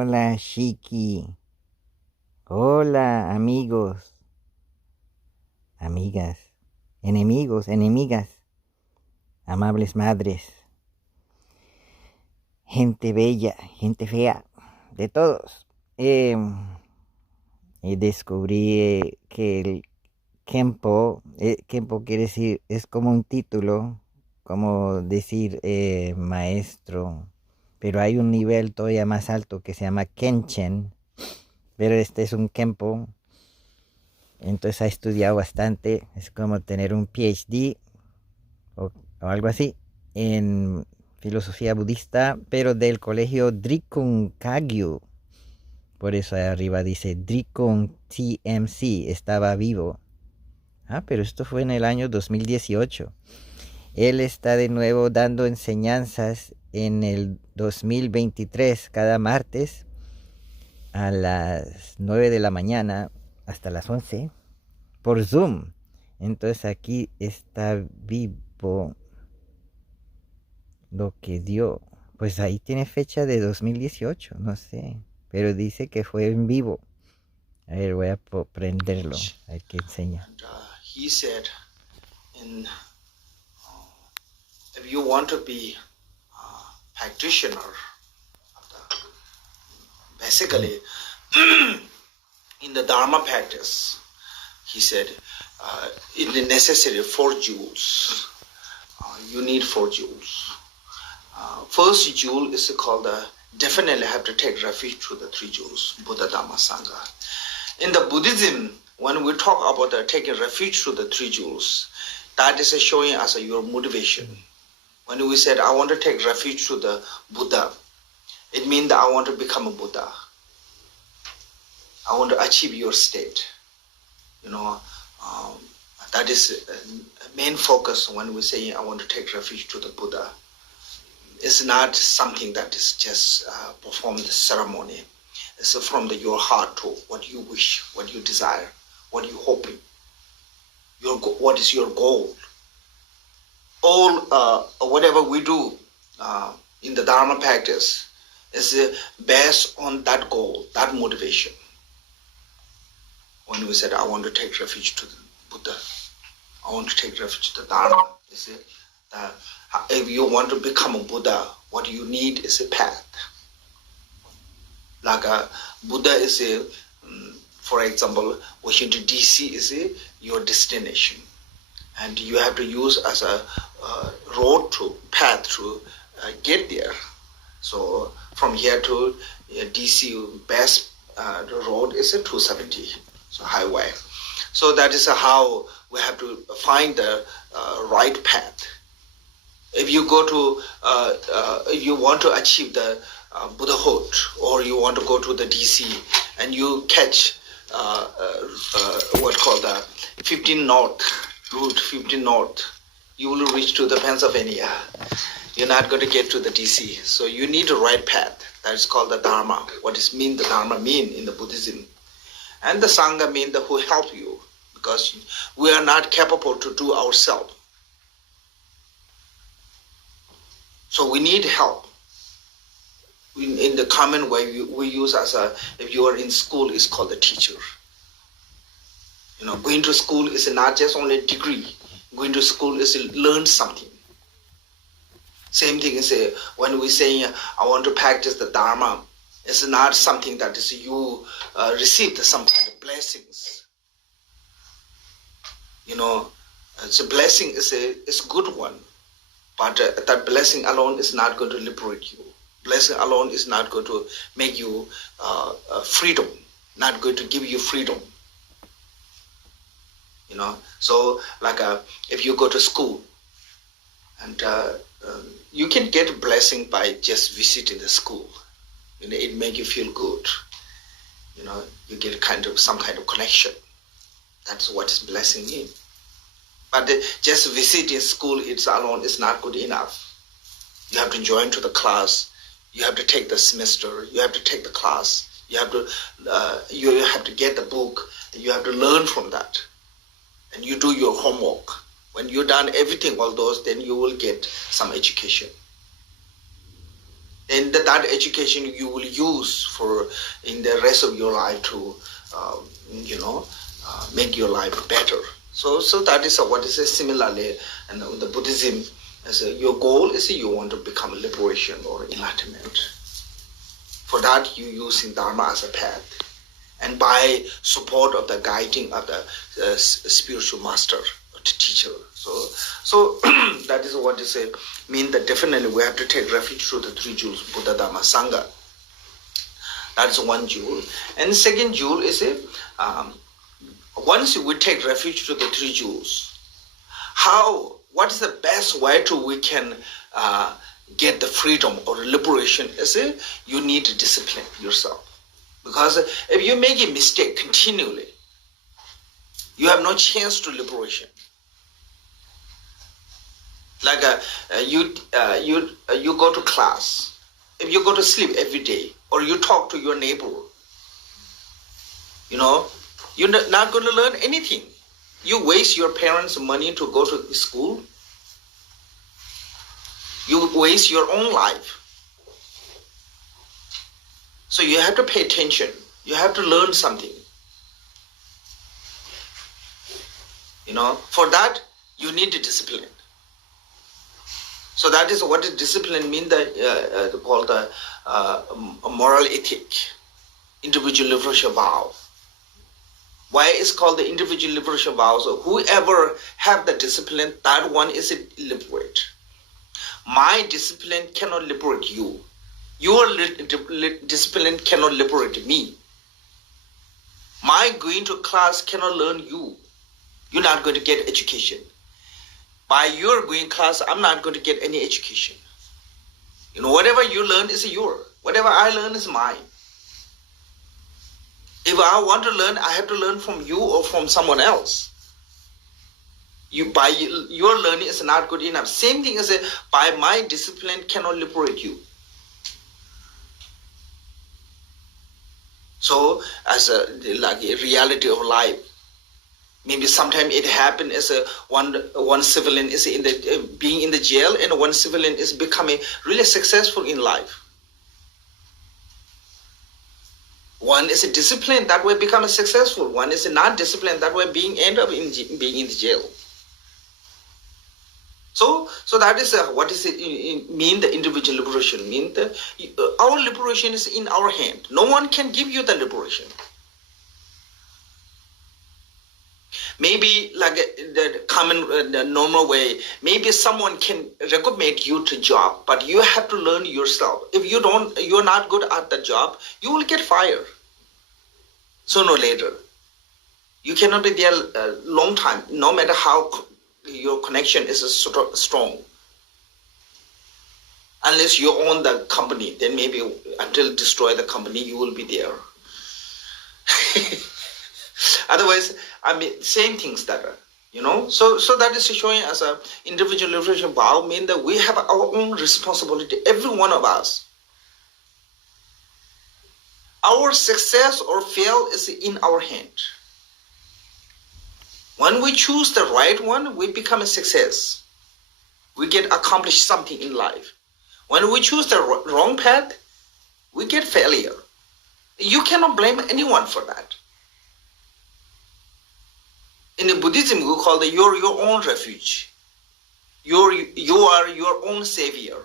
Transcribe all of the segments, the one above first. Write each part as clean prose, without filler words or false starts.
Hola, Shiki. Hola, amigos, amigas, enemigos, enemigas, amables madres, gente bella, gente fea, de todos. Descubrí que el Khenpo, Khenpo quiere decir, es como un título, como decir maestro, pero hay un nivel todavía más alto que se llama Khenchen, pero este es un Khenpo. Entonces ha estudiado bastante, es como tener un PhD o algo así en filosofía budista, pero del colegio Drikungtmc. Por eso arriba dice drikungtmc, estaba vivo. Pero esto fue en el año 2018. Él está de nuevo dando enseñanzas en el 2023, cada martes a las 9 de la mañana hasta las 11 por Zoom. Entonces aquí está vivo lo que dio. Pues ahí tiene fecha de 2018, no sé. Pero dice que fue en vivo. A ver, voy a prenderlo. A ver qué enseña. And, he said, if you want to be a practitioner, basically, in the Dharma practice, he said, it is necessary 4 jewels. You need 4 jewels. First jewel is called definitely have to take refuge to the 3 jewels, Buddha, Dhamma, Sangha. In the Buddhism, when we talk about taking refuge to the 3 jewels, that is showing us your motivation. When we said, I want to take refuge to the Buddha, it means that I want to become a Buddha. I want to achieve your state. That is main focus when we say I want to take refuge to the Buddha. It's not something that is just performed ceremony. It's from your heart to what you wish, what you desire, what you hoping. What is your goal? All whatever we do in the Dharma practice is based on that goal, that motivation. When we said, I want to take refuge to the Buddha, I want to take refuge to the Dharma, you see, if you want to become a Buddha, what you need is a path. Like a Buddha is for example, Washington DC is your destination, and you have to use as a road to path to get there. So from here to DC, best the road is a 270, so highway. So that is how we have to find the right path. If you go to, if you want to achieve the Buddhahood, or you want to go to the DC and you catch what called the 15 North, route 15 North, you will reach to the Pennsylvania. You're not going to get to the DC. So you need a right path. That is called the Dharma. What does mean the Dharma mean in the Buddhism? And the Sangha mean the who help you, because we are not capable to do ourselves. So we need help. In the common way we use as if you are in school, it's called a teacher. Going to school is not just only a degree. Going to school is to learn something. Same thing is when we say I want to practice the Dharma, it's not something that is you received some kind of blessings. It's a blessing is a good one, but that blessing alone is not going to liberate you. Blessing alone is not going to make you freedom, not going to give you freedom. So like if you go to school, and you can get a blessing by just visiting the school. It make you feel good. You get some kind of connection. That's what is blessing mean. But just visiting school alone is not good enough. You have to join to the class. You have to take the semester. You have to take the class. You have to get the book. You have to learn from that. And you do your homework. When you've done everything, all those, then you will get some education. And that education you will use for in the rest of your life to, make your life better. So that is what is similarly, and the Buddhism, as your goal is you want to become liberation or enlightenment. For that, you using Dharma as a path, and by support of the guiding of the spiritual master or teacher. So that is what is mean that definitely we have to take refuge to the three jewels, Buddha, Dhamma, Sangha. That's one jewel. And the second jewel is once we take refuge to the three jewels, what is the best way to we can get the freedom or liberation? Is you need to discipline yourself. Because if you make a mistake continually, you have no chance to liberation. Like you go to class, if you go to sleep every day, or you talk to your neighbor, you're not going to learn anything. You waste your parents' money to go to school. You waste your own life. So you have to pay attention. You have to learn something. For that, you need a discipline. So that is what discipline means, called the moral ethic, individual liberation vow. Why is called the individual liberation vow? So whoever have the discipline, that one is liberate. My discipline cannot liberate you. Your discipline cannot liberate me. My going to class cannot learn you. You're not going to get education. By your going class, I'm not going to get any education. Whatever you learn is yours. Whatever I learn is mine. If I want to learn, I have to learn from you or from someone else. By your learning is not good enough. Same thing as by my discipline cannot liberate you. So as a reality of life, maybe sometimes it happens as one civilian is being in the jail, and one civilian is becoming really successful in life. One is disciplined, that way become successful. One is not disciplined, that way end up being in the jail. So that is what is it mean the individual liberation? Mean our liberation is in our hand. No one can give you the liberation. Maybe like the common, the normal way, maybe someone can recommend you to job, but you have to learn yourself. If you're not good at the job, you will get fired sooner or later. You cannot be there a long time, no matter how your connection is strong. Unless you own the company, then maybe until destroy the company, you will be there. Otherwise, same things that So that is showing as a individual liberation vow, mean that we have our own responsibility, every one of us. Our success or fail is in our hand. When we choose the right one, we become a success. We get accomplished something in life. When we choose the wrong path, we get failure. You cannot blame anyone for that. In Buddhism, we call you're your own refuge. You are your own savior.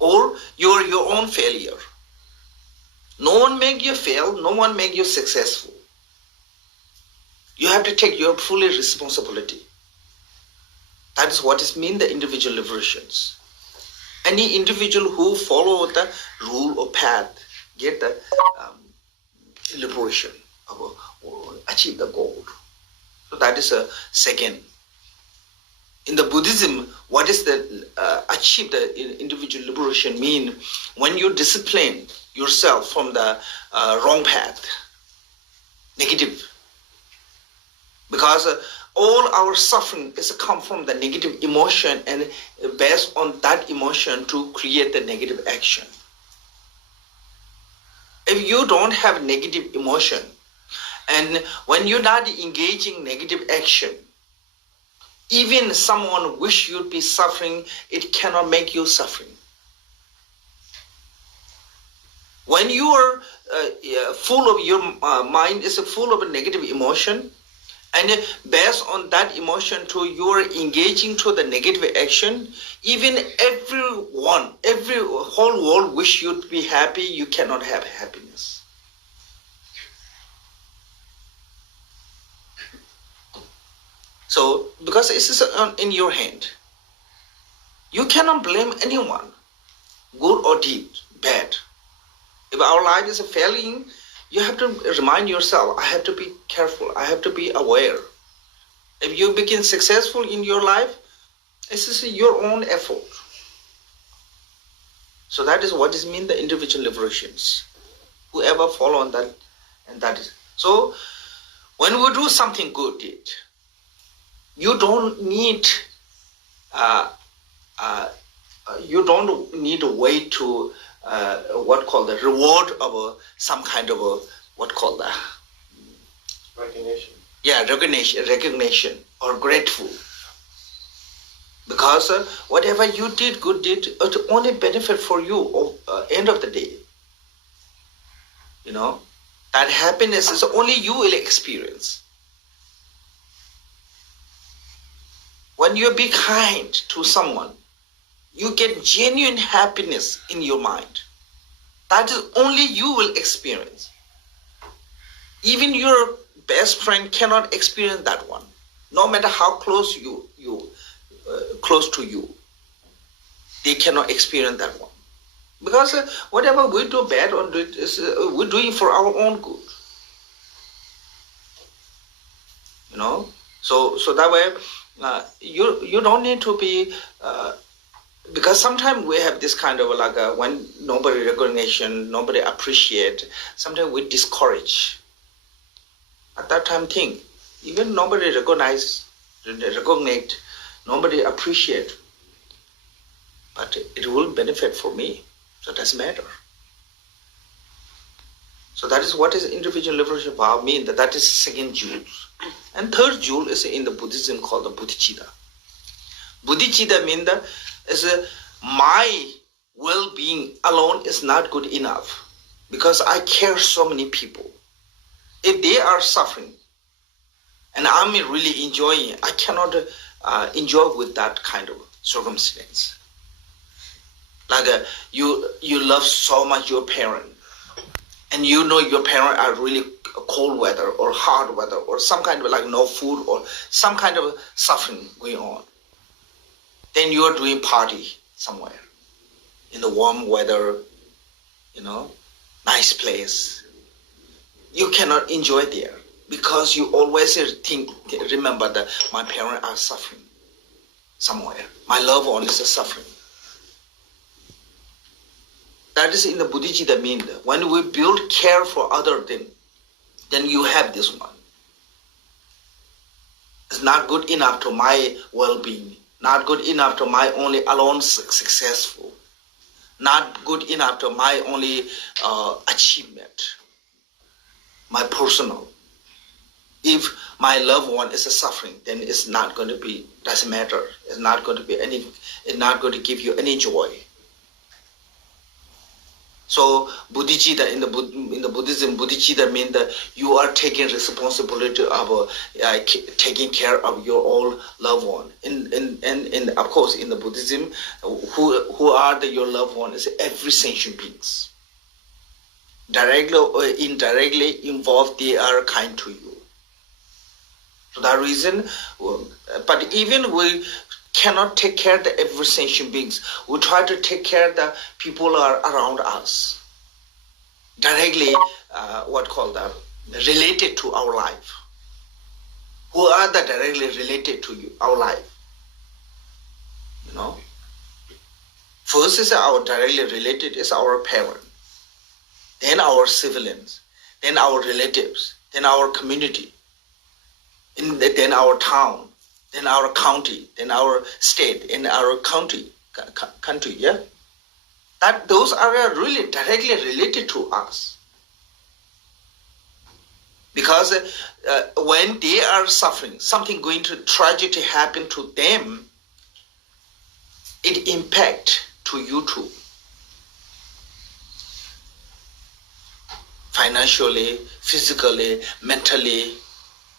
Or you're your own failure. No one make you fail, no one make you successful. You have to take your full responsibility. That is what it means, the individual liberations. Any individual who follow the rule or path get the liberation, or achieve the goal. So that is a second. In the Buddhism, what is the achieve the individual liberation mean? When you discipline yourself from the wrong path, negative. Because all our suffering is come from the negative emotion, and based on that emotion to create the negative action. If you don't have negative emotion, and when you're not engaging negative action, even someone wish you'd be suffering, it cannot make you suffering. When you are full of your mind is full of a negative emotion, and based on that emotion too, you are engaging to the negative action. Even every whole world wish you to be happy, you cannot have happiness. So because this is in your hand, you cannot blame anyone, good or bad. If our life is failing, you have to remind yourself, I have to be careful, I have to be aware. If you become successful in your life, this is your own effort. So that is what is mean the individual liberations. Whoever follow on that, and that is. So when we do something good, you don't need to wait to what called the reward of some kind of what called the recognition. Yeah, recognition or grateful. Because whatever you did, good did, it only benefit for you end of the day. You know, that happiness is only you will experience. When you be kind to someone, you get genuine happiness in your mind. That is only you will experience. Even your best friend cannot experience that one, no matter how close close to you. They cannot experience that one, because whatever we do bad or do is we're doing for our own good. You know, so that way you don't need to be. Because sometimes we have this kind of when nobody recognition, nobody appreciate, sometimes we discourage. At that time think, even nobody recognize, nobody appreciate, but it will benefit for me, so it doesn't matter. So that is what is individual liberation vow mean, that is second jewel. And third jewel is in the Buddhism called the bodhicitta. Bodhicitta means my well-being alone is not good enough, because I care so many people. If they are suffering and I'm really enjoying it, I cannot enjoy with that kind of circumstance. Like you love so much your parent, and you know your parent are really cold weather or hard weather or some kind of no food or some kind of suffering going on. Then you are doing party somewhere in the warm weather, nice place. You cannot enjoy there because you always remember that my parents are suffering somewhere. My loved one is suffering. That is in the bodhicitta mean. When we build care for other things, then you have this one. It's not good enough to my well-being. Not good enough to my only alone successful. Not good enough to my only achievement. My personal. If my loved one is suffering, then it's not going to be, doesn't matter. It's not going to be it's not going to give you any joy. So bodhicitta in the Buddhism, bodhicitta means that you are taking responsibility of taking care of your own loved one. And of course in the Buddhism, who are your loved one is every sentient beings. Directly or indirectly involved, they are kind to you. For that reason, but even we cannot take care of the every sentient beings. We try to take care of the people are around us. Directly, related to our life. Who are the directly related to you, our life? First is our directly related is our parent. Then our civilians. Then our relatives. Then our community. Then our town. Then our county, then our state, in our country, yeah? That those are really directly related to us. Because when they are suffering, something going to tragedy happen to them, it impact to you too. financially, physically, mentally,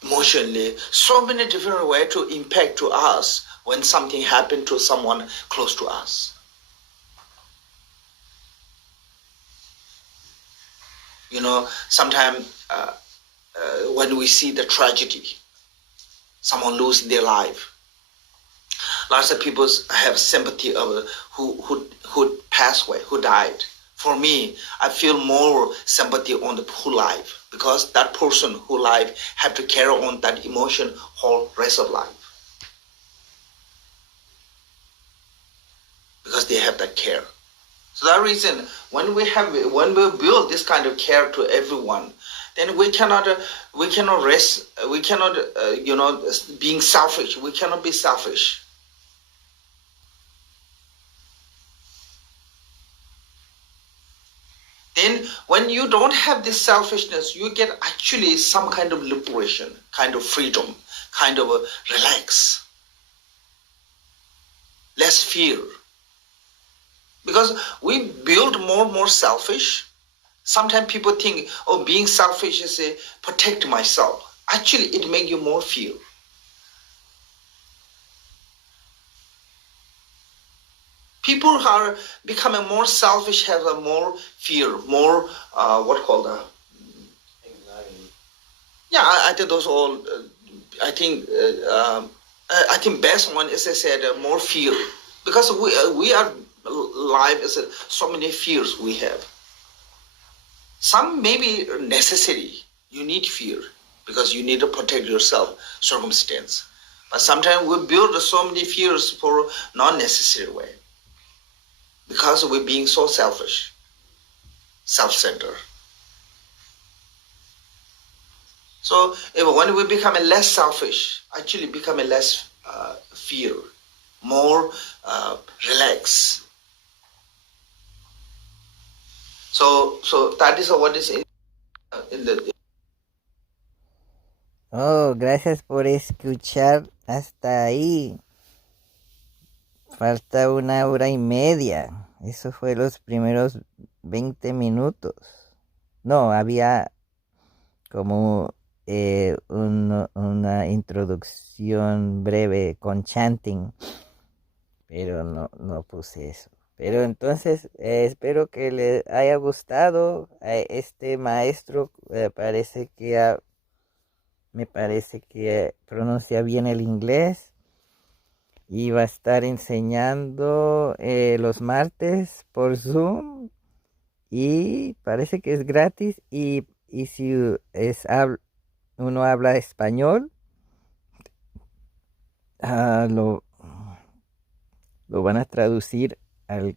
emotionally, so many different ways to impact to us when something happened to someone close to us. Sometimes when we see the tragedy, someone losing their life, lots of people have sympathy of who passed away, who died. For me, I feel more sympathy on the whole life, because that person who life have to carry on that emotion whole rest of life, because they have that care. So that reason, when we build this kind of care to everyone, then we cannot rest. We cannot, being selfish. We cannot be selfish. Then, when you don't have this selfishness, you get actually some kind of liberation, kind of freedom, kind of a relax, less fear. Because we build more and more selfish. Sometimes people think, oh, being selfish is a protect myself. Actually, it makes you more fear. People who are becoming more selfish have a more fear, more anxiety. Yeah, I think those all. I think best one is, I said, more fear, because we are life is so many fears we have. Some may be necessary. You need fear because you need to protect yourself, circumstance. But sometimes we build so many fears for non-necessary way, because we're being so selfish, self-centered. So when we become less selfish, actually become less fear, more relaxed. So that is what is in the. Oh, gracias por escuchar hasta ahí. Falta 1 hora y media. Eso fue los primeros 20 minutos. No, había como una introducción breve con chanting, pero no puse eso. Pero entonces espero que les haya gustado. Este maestro me parece que pronuncia bien el inglés y va a estar enseñando los martes por Zoom, y parece que es gratis, y si uno habla español, lo van a traducir al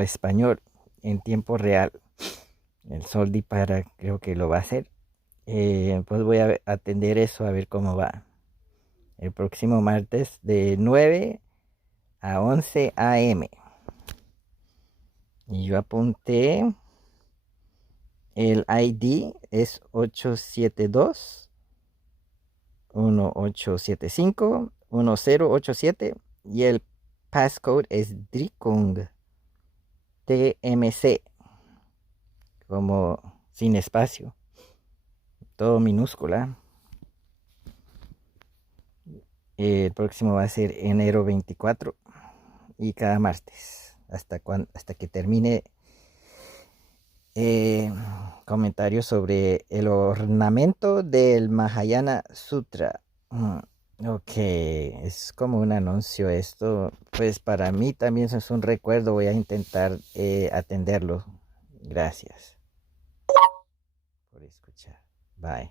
español en tiempo real. El Soldi para creo que lo va a hacer. Pues voy a atender eso, a ver cómo va. El próximo martes de 9 a 11 a.m. Y yo apunté, el ID es 872-1875-1087, y el passcode es drikungtmc, como sin espacio, todo minúscula. El próximo va a ser enero 24 y cada martes hasta que termine comentarios sobre el ornamento del Mahayana Sutra. Ok, es como un anuncio esto. Pues para mí también es un recuerdo. Voy a intentar atenderlo. Gracias por escuchar. Bye.